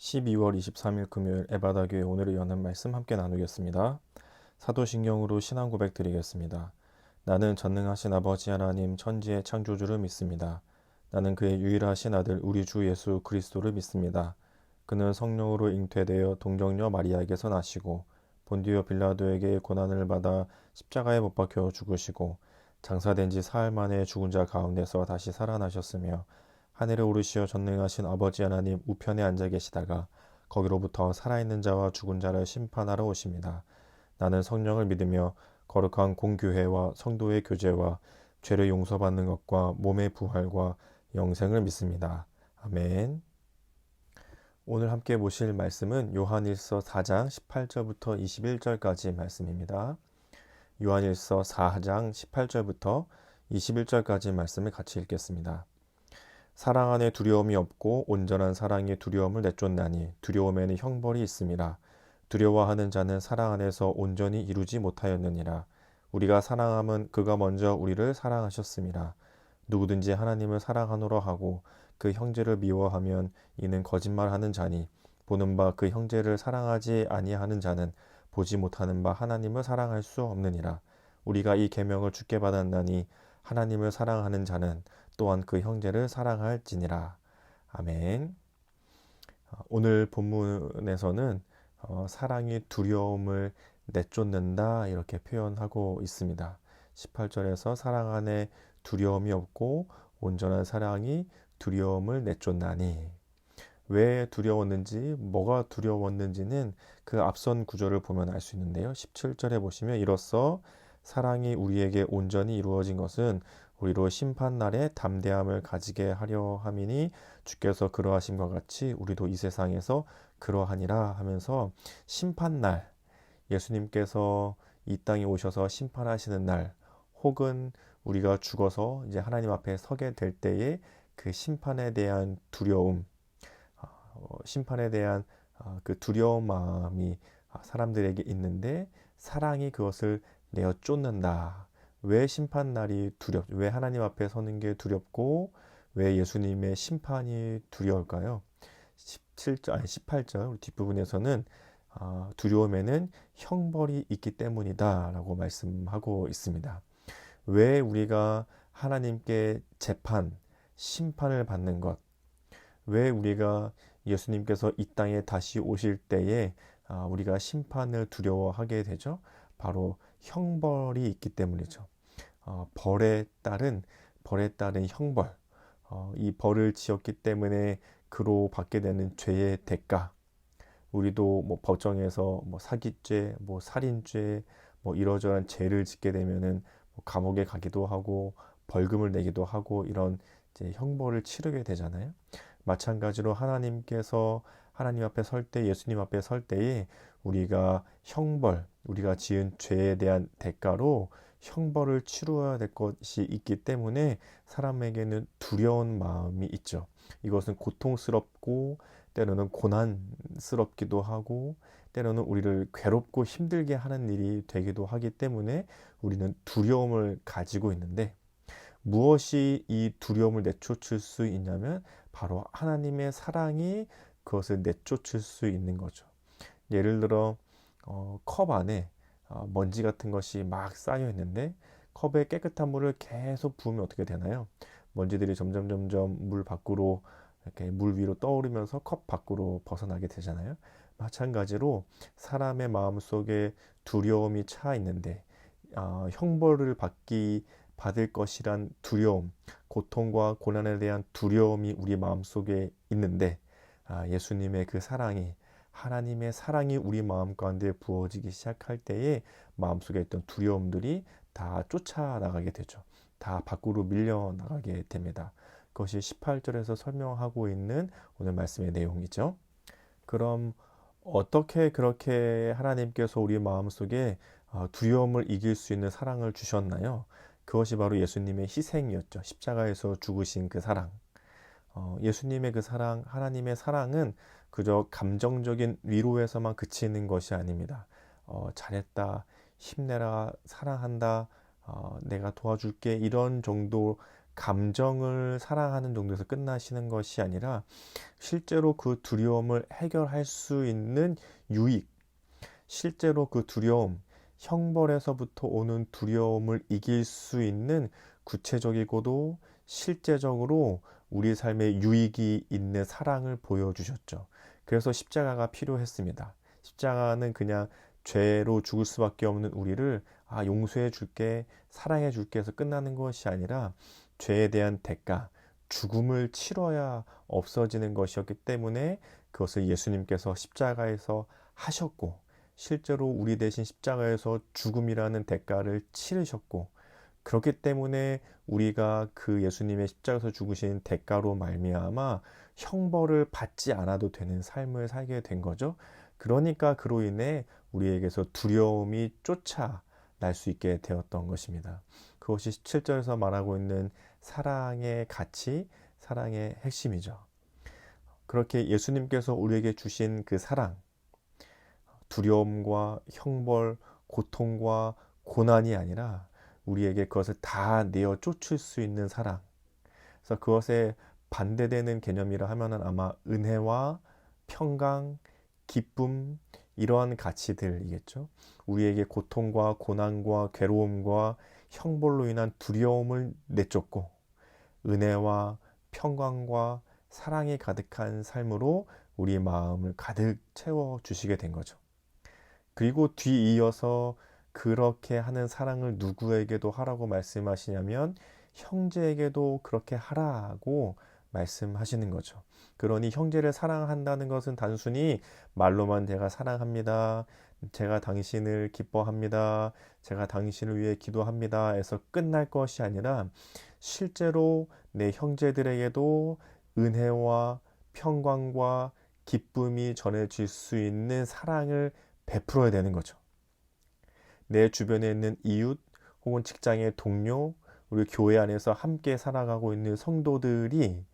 12월 23일 금요일 에바다교회 오늘의 여는 말씀 함께 나누겠습니다. 사도신경으로 신앙 고백 드리겠습니다. 나는 전능하신 아버지 하나님 천지의 창조주를 믿습니다. 나는 그의 유일하신 아들 우리 주 예수 그리스도를 믿습니다. 그는 성령으로 잉태되어 동정녀 마리아에게서 나시고 본디오 빌라도에게 고난을 받아 십자가에 못 박혀 죽으시고 장사된 지 사흘 만에 죽은 자 가운데서 다시 살아나셨으며 하늘에 오르시어 전능하신 아버지 하나님 우편에 앉아 계시다가 거기로부터 살아있는 자와 죽은 자를 심판하러 오십니다. 나는 성령을 믿으며 거룩한 공교회와 성도의 교제와 죄를 용서받는 것과 몸의 부활과 영생을 믿습니다. 아멘. 오늘 함께 보실 말씀은 요한일서 4장 18절부터 21절까지 말씀입니다. 요한일서 4장 18절부터 21절까지 말씀을 같이 읽겠습니다. 사랑 안에 두려움이 없고 온전한 사랑이 두려움을 내쫓나니 두려움에는 형벌이 있음이라. 두려워하는 자는 사랑 안에서 온전히 이루지 못하였느니라. 우리가 사랑함은 그가 먼저 우리를 사랑하셨음이라. 누구든지 하나님을 사랑하노라 하고 그 형제를 미워하면 이는 거짓말하는 자니 보는 바 그 형제를 사랑하지 아니하는 자는 보지 못하는 바 하나님을 사랑할 수 없느니라. 우리가 이 계명을 주께 받았나니 하나님을 사랑하는 자는 또한 그 형제를 사랑할지니라. 아멘. 오늘 본문에서는 사랑이 두려움을 내쫓는다 이렇게 표현하고 있습니다. 18절에서 사랑 안에 두려움이 없고 온전한 사랑이 두려움을 내쫓나니, 왜 두려웠는지, 뭐가 두려웠는지는 그 앞선 구절을 보면 알 수 있는데요. 17절에 보시면 이로써 사랑이 우리에게 온전히 이루어진 것은 우리로 심판날에 담대함을 가지게 하려 함이니 주께서 그러하심과 같이 우리도 이 세상에서 그러하니라 하면서, 심판날, 예수님께서 이 땅에 오셔서 심판하시는 날, 혹은 우리가 죽어서 이제 하나님 앞에 서게 될 때에 그 심판에 대한 두려움, 심판에 대한 그 두려운 마음이 사람들에게 있는데 사랑이 그것을 내어 쫓는다. 왜 심판날이 왜 하나님 앞에 서는 게 두렵고 왜 예수님의 심판이 두려울까요? 18절 뒷부분에서는 두려움에는 형벌이 있기 때문이다 라고 말씀하고 있습니다. 왜 우리가 하나님께 심판을 받는 것, 왜 우리가 예수님께서 이 땅에 다시 오실 때에 우리가 심판을 두려워하게 되죠? 바로 형벌이 있기 때문이죠. 벌에 따른 형벌, 이 벌을 지었기 때문에 그로 받게 되는 죄의 대가. 우리도 뭐 법정에서 뭐 사기죄, 뭐 살인죄, 뭐 이러저러한 죄를 짓게 되면은 뭐 감옥에 가기도 하고 벌금을 내기도 하고 이런 이제 형벌을 치르게 되잖아요. 마찬가지로 하나님께서 하나님 앞에 설 때, 예수님 앞에 설 때에 우리가 지은 죄에 대한 대가로 형벌을 치루어야 될 것이 있기 때문에 사람에게는 두려운 마음이 있죠. 이것은 고통스럽고 때로는 고난스럽기도 하고 때로는 우리를 괴롭고 힘들게 하는 일이 되기도 하기 때문에 우리는 두려움을 가지고 있는데, 무엇이 이 두려움을 내쫓을 수 있냐면 바로 하나님의 사랑이 그것을 내쫓을 수 있는 거죠. 예를 들어 컵 안에 먼지 같은 것이 막 쌓여 있는데 컵에 깨끗한 물을 계속 부으면 어떻게 되나요? 먼지들이 점점 물 밖으로, 이렇게 물 위로 떠오르면서 컵 밖으로 벗어나게 되잖아요. 마찬가지로 사람의 마음 속에 두려움이 차 있는데 형벌을 받을 것이란 두려움, 고통과 고난에 대한 두려움이 우리 마음 속에 있는데 예수님의 그 사랑이, 하나님의 사랑이 우리 마음 가운데 부어지기 시작할 때에 마음속에 있던 두려움들이 다 쫓아나가게 되죠. 다 밖으로 밀려나가게 됩니다. 그것이 18절에서 설명하고 있는 오늘 말씀의 내용이죠. 그럼 어떻게 그렇게 하나님께서 우리 마음속에 두려움을 이길 수 있는 사랑을 주셨나요? 그것이 바로 예수님의 희생이었죠. 십자가에서 죽으신 그 사랑. 예수님의 그 사랑, 하나님의 사랑은 그저 감정적인 위로에서만 그치는 것이 아닙니다. 잘했다, 힘내라, 사랑한다, 내가 도와줄게, 이런 정도 감정을 사랑하는 정도에서 끝나시는 것이 아니라 실제로 그 두려움을 해결할 수 있는 유익, 실제로 그 두려움, 형벌에서부터 오는 두려움을 이길 수 있는 구체적이고도 실제적으로 우리 삶에 유익이 있는 사랑을 보여주셨죠. 그래서 십자가가 필요했습니다. 십자가는 그냥 죄로 죽을 수밖에 없는 우리를 용서해 줄게, 사랑해 줄게 해서 끝나는 것이 아니라 죄에 대한 대가, 죽음을 치러야 없어지는 것이었기 때문에 그것을 예수님께서 십자가에서 하셨고, 실제로 우리 대신 십자가에서 죽음이라는 대가를 치르셨고, 그렇기 때문에 우리가 그 예수님의 십자가에서 죽으신 대가로 말미암아 형벌을 받지 않아도 되는 삶을 살게 된 거죠. 그러니까 그로 인해 우리에게서 두려움이 쫓아날 수 있게 되었던 것입니다. 그것이 17절에서 말하고 있는 사랑의 가치, 사랑의 핵심이죠. 그렇게 예수님께서 우리에게 주신 그 사랑, 두려움과 형벌, 고통과 고난이 아니라 우리에게 그것을 다 내어 쫓을 수 있는 사랑. 그래서 그것에 반대되는 개념이라 하면은 아마 은혜와 평강, 기쁨, 이러한 가치들이겠죠. 우리에게 고통과 고난과 괴로움과 형벌로 인한 두려움을 내쫓고 은혜와 평강과 사랑이 가득한 삶으로 우리 마음을 가득 채워 주시게 된 거죠. 그리고 뒤이어서 그렇게 하는 사랑을 누구에게도 하라고 말씀하시냐면 형제에게도 그렇게 하라고 말씀하시는 거죠. 그러니 형제를 사랑한다는 것은 단순히 말로만 제가 사랑합니다, 제가 당신을 기뻐합니다, 제가 당신을 위해 기도합니다 해서 끝날 것이 아니라 실제로 내 형제들에게도 은혜와 평강과 기쁨이 전해질 수 있는 사랑을 베풀어야 되는 거죠. 내 주변에 있는 이웃 혹은 직장의 동료, 우리 교회 안에서 함께 살아가고 있는 성도들이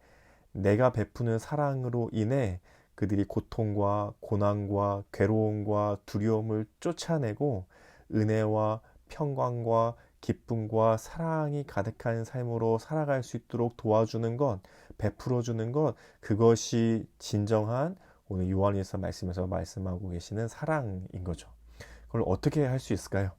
내가 베푸는 사랑으로 인해 그들이 고통과 고난과 괴로움과 두려움을 쫓아내고 은혜와 평강과 기쁨과 사랑이 가득한 삶으로 살아갈 수 있도록 도와주는 것, 베풀어 주는 것, 그것이 진정한 오늘 요한일서 말씀에서 말씀하고 계시는 사랑인 거죠. 그걸 어떻게 할 수 있을까요?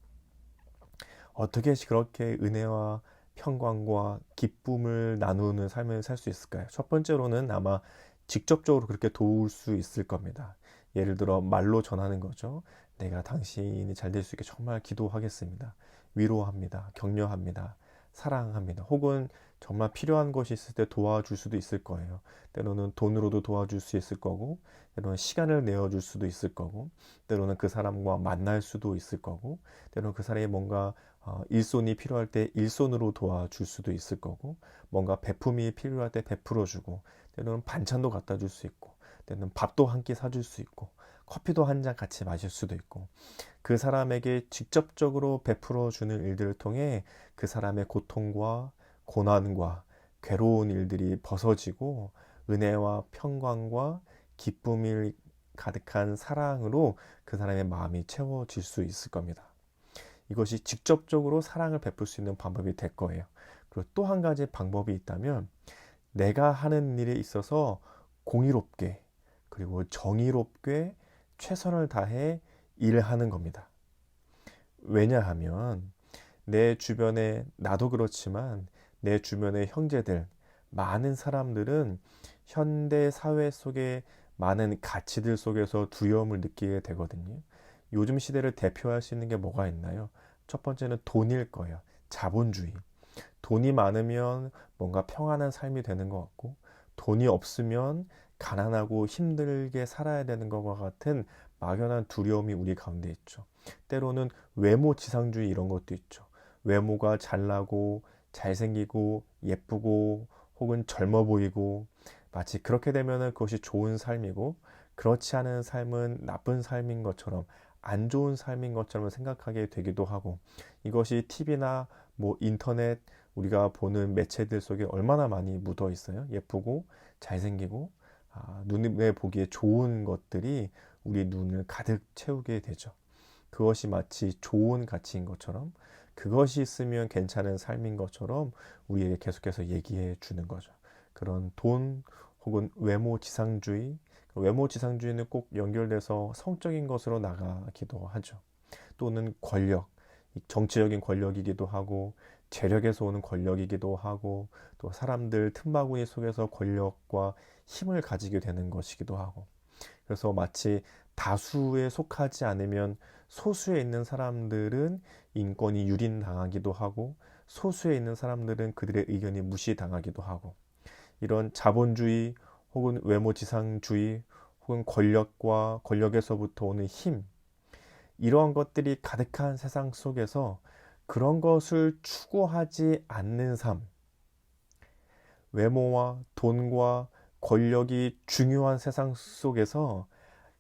어떻게 그렇게 은혜와 평강과 기쁨을 나누는 삶을 살 수 있을까요? 첫 번째로는 아마 직접적으로 그렇게 도울 수 있을 겁니다. 예를 들어 말로 전하는 거죠. 내가 당신이 잘 될 수 있게 정말 기도하겠습니다. 위로합니다. 격려합니다. 사랑합니다. 혹은 정말 필요한 것이 있을 때 도와줄 수도 있을 거예요. 때로는 돈으로도 도와줄 수 있을 거고, 때로는 시간을 내어줄 수도 있을 거고, 때로는 그 사람과 만날 수도 있을 거고, 때로는 그 사람이 뭔가 일손이 필요할 때 일손으로 도와줄 수도 있을 거고, 뭔가 베품이 필요할 때 베풀어주고, 때로는 반찬도 갖다 줄 수 있고, 때로는 밥도 한 끼 사줄 수 있고, 커피도 한 잔 같이 마실 수도 있고, 그 사람에게 직접적으로 베풀어 주는 일들을 통해 그 사람의 고통과 고난과 괴로운 일들이 벗어지고 은혜와 평강과 기쁨이 가득한 사랑으로 그 사람의 마음이 채워질 수 있을 겁니다. 이것이 직접적으로 사랑을 베풀 수 있는 방법이 될 거예요. 그리고 또 한 가지 방법이 있다면 내가 하는 일에 있어서 공의롭게 그리고 정의롭게 최선을 다해 일하는 겁니다. 왜냐하면 내 주변에 나도 그렇지만 내 주변의 형제들, 많은 사람들은 현대 사회 속에 많은 가치들 속에서 두려움을 느끼게 되거든요. 요즘 시대를 대표할 수 있는 게 뭐가 있나요? 첫 번째는 돈일 거예요. 자본주의. 돈이 많으면 뭔가 평안한 삶이 되는 것 같고, 돈이 없으면 가난하고 힘들게 살아야 되는 것과 같은 막연한 두려움이 우리 가운데 있죠. 때로는 외모 지상주의 이런 것도 있죠. 외모가 잘나고 잘생기고 예쁘고 혹은 젊어 보이고 마치 그렇게 되면은 그것이 좋은 삶이고 그렇지 않은 삶은 나쁜 삶인 것처럼 안 좋은 삶인 것처럼 생각하게 되기도 하고 이것이 TV나 뭐 인터넷 우리가 보는 매체들 속에 얼마나 많이 묻어 있어요. 예쁘고 잘생기고 눈에 보기에 좋은 것들이 우리 눈을 가득 채우게 되죠. 그것이 마치 좋은 가치인 것처럼 그것이 있으면 괜찮은 삶인 것처럼 우리에게 계속해서 얘기해 주는 거죠. 그런 돈 혹은 외모 지상주의는 꼭 연결돼서 성적인 것으로 나가기도 하죠. 또는 권력, 정치적인 권력이기도 하고 재력에서 오는 권력이기도 하고 또 사람들 틈바구니 속에서 권력과 힘을 가지게 되는 것이기도 하고 그래서 마치 다수에 속하지 않으면 소수에 있는 사람들은 인권이 유린당하기도 하고 소수에 있는 사람들은 그들의 의견이 무시당하기도 하고 이런 자본주의 혹은 외모지상주의 혹은 권력과 권력에서부터 오는 힘 이러한 것들이 가득한 세상 속에서 그런 것을 추구하지 않는 삶 외모와 돈과 권력이 중요한 세상 속에서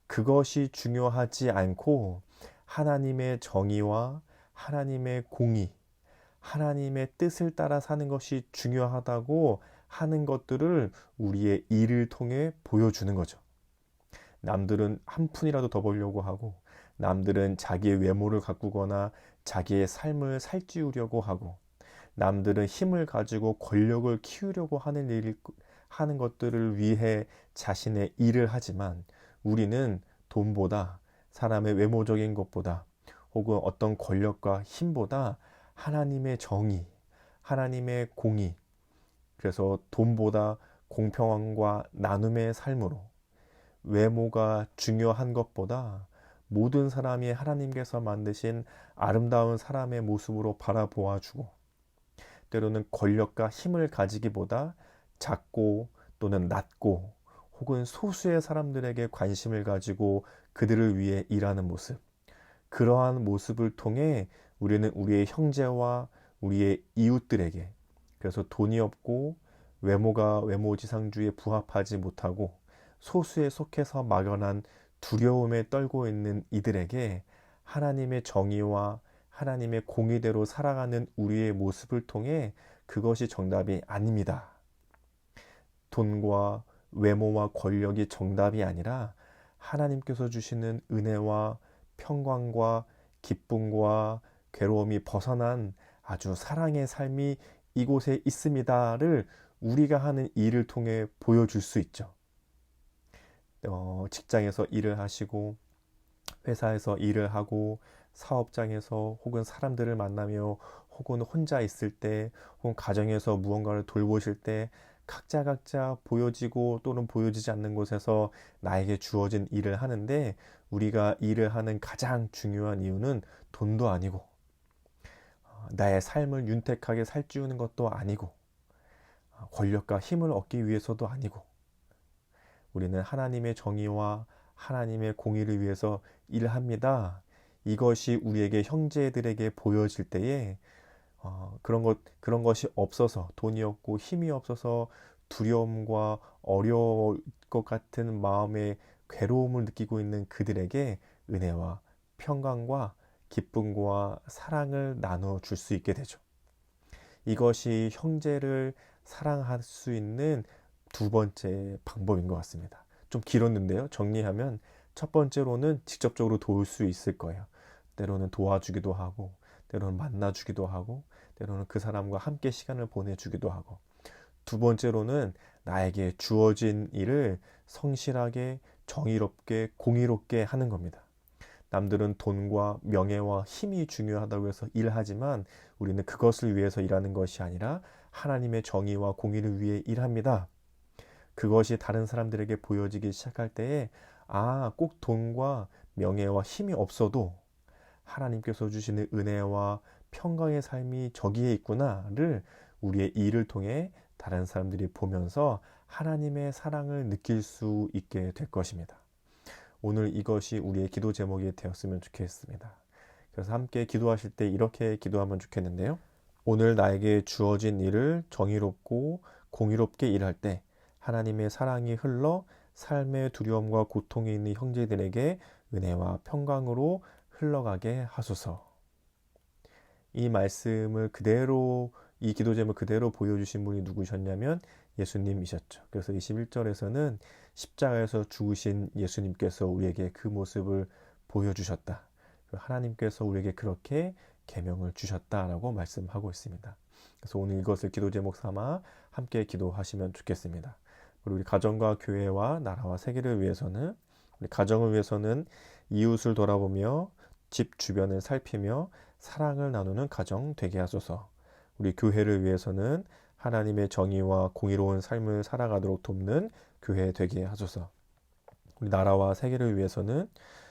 그것이 중요하지 않고 하나님의 정의와 하나님의 공의, 하나님의 뜻을 따라 사는 것이 중요하다고 하는 것들을 우리의 일을 통해 보여주는 거죠. 남들은 한 푼이라도 더 벌려고 하고 남들은 자기의 외모를 가꾸거나 자기의 삶을 살찌우려고 하고 남들은 힘을 가지고 권력을 키우려고 하는 것들을 위해 자신의 일을 하지만 우리는 돈보다 사람의 외모적인 것보다 혹은 어떤 권력과 힘보다 하나님의 정의, 하나님의 공의, 그래서 돈보다 공평함과 나눔의 삶으로 외모가 중요한 것보다 모든 사람이 하나님께서 만드신 아름다운 사람의 모습으로 바라보아주고 때로는 권력과 힘을 가지기보다 작고 또는 낮고 혹은 소수의 사람들에게 관심을 가지고 그들을 위해 일하는 모습 그러한 모습을 통해 우리는 우리의 형제와 우리의 이웃들에게 그래서 돈이 없고 외모가 외모지상주의에 부합하지 못하고 소수에 속해서 막연한 두려움에 떨고 있는 이들에게 하나님의 정의와 하나님의 공의대로 살아가는 우리의 모습을 통해 그것이 정답이 아닙니다. 돈과 외모와 권력이 정답이 아니라 하나님께서 주시는 은혜와 평강과 기쁨과 괴로움이 벗어난 아주 사랑의 삶이 이곳에 있습니다를 우리가 하는 일을 통해 보여줄 수 있죠. 직장에서 일을 하시고 회사에서 일을 하고 사업장에서 혹은 사람들을 만나며 혹은 혼자 있을 때 혹은 가정에서 무언가를 돌보실 때 각자 보여지고 또는 보여지지 않는 곳에서 나에게 주어진 일을 하는데 우리가 일을 하는 가장 중요한 이유는 돈도 아니고 나의 삶을 윤택하게 살찌우는 것도 아니고 권력과 힘을 얻기 위해서도 아니고 우리는 하나님의 정의와 하나님의 공의를 위해서 일합니다. 이것이 우리에게 형제들에게 보여질 때에 그런 것이 없어서 돈이 없고 힘이 없어서 두려움과 어려울 것 같은 마음의 괴로움을 느끼고 있는 그들에게 은혜와 평강과 기쁨과 사랑을 나눠 줄 수 있게 되죠. 이것이 형제를 사랑할 수 있는 두 번째 방법인 것 같습니다. 좀 길었는데요. 정리하면 첫 번째로는 직접적으로 도울 수 있을 거예요. 때로는 도와주기도 하고, 때로는 만나주기도 하고, 때로는 그 사람과 함께 시간을 보내주기도 하고. 두 번째로는 나에게 주어진 일을 성실하게, 정의롭게, 공의롭게 하는 겁니다. 남들은 돈과 명예와 힘이 중요하다고 해서 일하지만 우리는 그것을 위해서 일하는 것이 아니라 하나님의 정의와 공의를 위해 일합니다. 그것이 다른 사람들에게 보여지기 시작할 때에 꼭 돈과 명예와 힘이 없어도 하나님께서 주시는 은혜와 평강의 삶이 저기에 있구나를 우리의 일을 통해 다른 사람들이 보면서 하나님의 사랑을 느낄 수 있게 될 것입니다. 오늘 이것이 우리의 기도 제목이 되었으면 좋겠습니다. 그래서 함께 기도하실 때 이렇게 기도하면 좋겠는데요. 오늘 나에게 주어진 일을 정의롭고 공의롭게 일할 때 하나님의 사랑이 흘러 삶의 두려움과 고통이 있는 형제들에게 은혜와 평강으로 흘러가게 하소서. 이 말씀을 그대로 이 기도 제목 그대로 보여주신 분이 누구셨냐면 예수님이셨죠. 그래서 21절에서는 십자가에서 죽으신 예수님께서 우리에게 그 모습을 보여주셨다. 하나님께서 우리에게 그렇게 계명을 주셨다라고 말씀하고 있습니다. 그래서 오늘 이것을 기도 제목 삼아 함께 기도하시면 좋겠습니다. 그리고 우리 가정과 교회와 나라와 세계를 위해서는, 우리 가정을 위해서는 이웃을 돌아보며 집 주변을 살피며 사랑을 나누는 가정 되게 하소서. 우리 교회를 위해서는 하나님의 정의와 공의로운 삶을 살아가도록 돕는 교회 되게 하소서. 우리 나라와 세계를 위해서는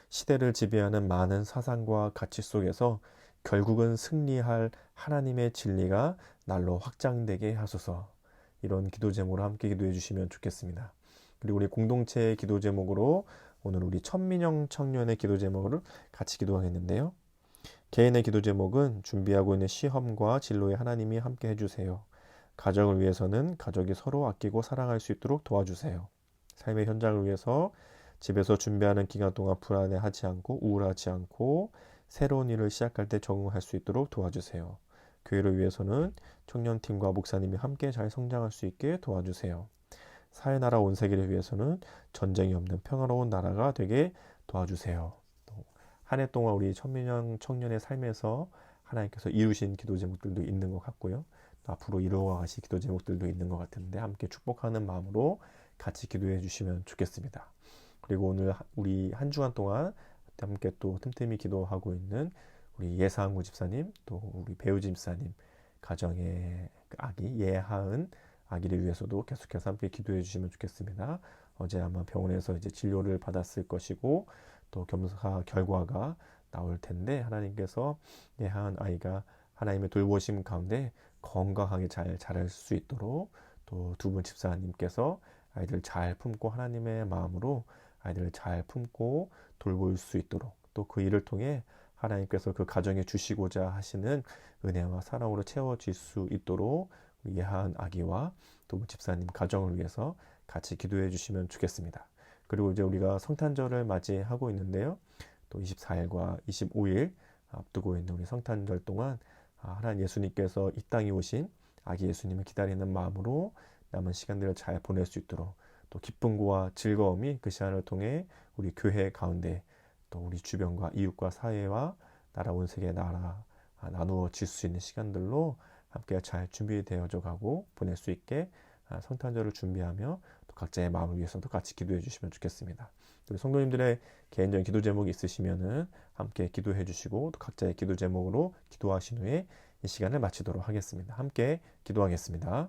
시대를 지배하는 많은 사상과 가치 속에서 결국은 승리할 하나님의 진리가 날로 확장되게 하소서. 이런 기도 제목으로 함께 기도해 주시면 좋겠습니다. 그리고 우리 공동체의 기도 제목으로 오늘 우리 천민영 청년의 기도 제목을 같이 기도하겠는데요. 개인의 기도 제목은 준비하고 있는 시험과 진로에 하나님이 함께 해주세요. 가정을 위해서는 가족이 서로 아끼고 사랑할 수 있도록 도와주세요. 삶의 현장을 위해서 집에서 준비하는 기간 동안 불안해하지 않고 우울하지 않고 새로운 일을 시작할 때 적응할 수 있도록 도와주세요. 교회를 위해서는 청년팀과 목사님이 함께 잘 성장할 수 있게 도와주세요. 사회나라 온 세계를 위해서는 전쟁이 없는 평화로운 나라가 되게 도와주세요. 한 해 동안 우리 천민영 청년의 삶에서 하나님께서 이루신 기도 제목들도 있는 것 같고요. 또 앞으로 이루어 가실 기도 제목들도 있는 것 같은데 함께 축복하는 마음으로 같이 기도해 주시면 좋겠습니다. 그리고 오늘 우리 한 주간 동안 함께 또 틈틈이 기도하고 있는 우리 예상구 집사님, 또 우리 배우진 집사님 가정의 아기 예하은 아기를 위해서도 계속해서 함께 기도해 주시면 좋겠습니다. 어제 아마 병원에서 이제 진료를 받았을 것이고 또 검사 결과가 나올 텐데 하나님께서 예하은 아이가 하나님의 돌보심 가운데 건강하게 잘 자랄 수 있도록 또 두 분 집사님께서 아이들 잘 품고 하나님의 마음으로 아이들을 잘 품고 돌볼 수 있도록 또 그 일을 통해 하나님께서 그 가정에 주시고자 하시는 은혜와 사랑으로 채워질 수 있도록 예한 아기와 또 집사님 가정을 위해서 같이 기도해 주시면 좋겠습니다. 그리고 이제 우리가 성탄절을 맞이하고 있는데요. 또 24일과 25일 앞두고 있는 우리 성탄절 동안 하나님 예수님께서 이 땅에 오신 아기 예수님을 기다리는 마음으로 남은 시간들을 잘 보낼 수 있도록 또 기쁨과 즐거움이 그 시간을 통해 우리 교회 가운데 또 우리 주변과 이웃과 사회와 나라 온 세계 나라 나누어질 수 있는 시간들로 함께 잘 준비되어져 가고 보낼 수 있게 성탄절을 준비하며 또 각자의 마음을 위해서도 같이 기도해 주시면 좋겠습니다. 우리 성도님들의 개인적인 기도 제목이 있으시면은 함께 기도해 주시고 또 각자의 기도 제목으로 기도하신 후에 이 시간을 마치도록 하겠습니다. 함께 기도하겠습니다.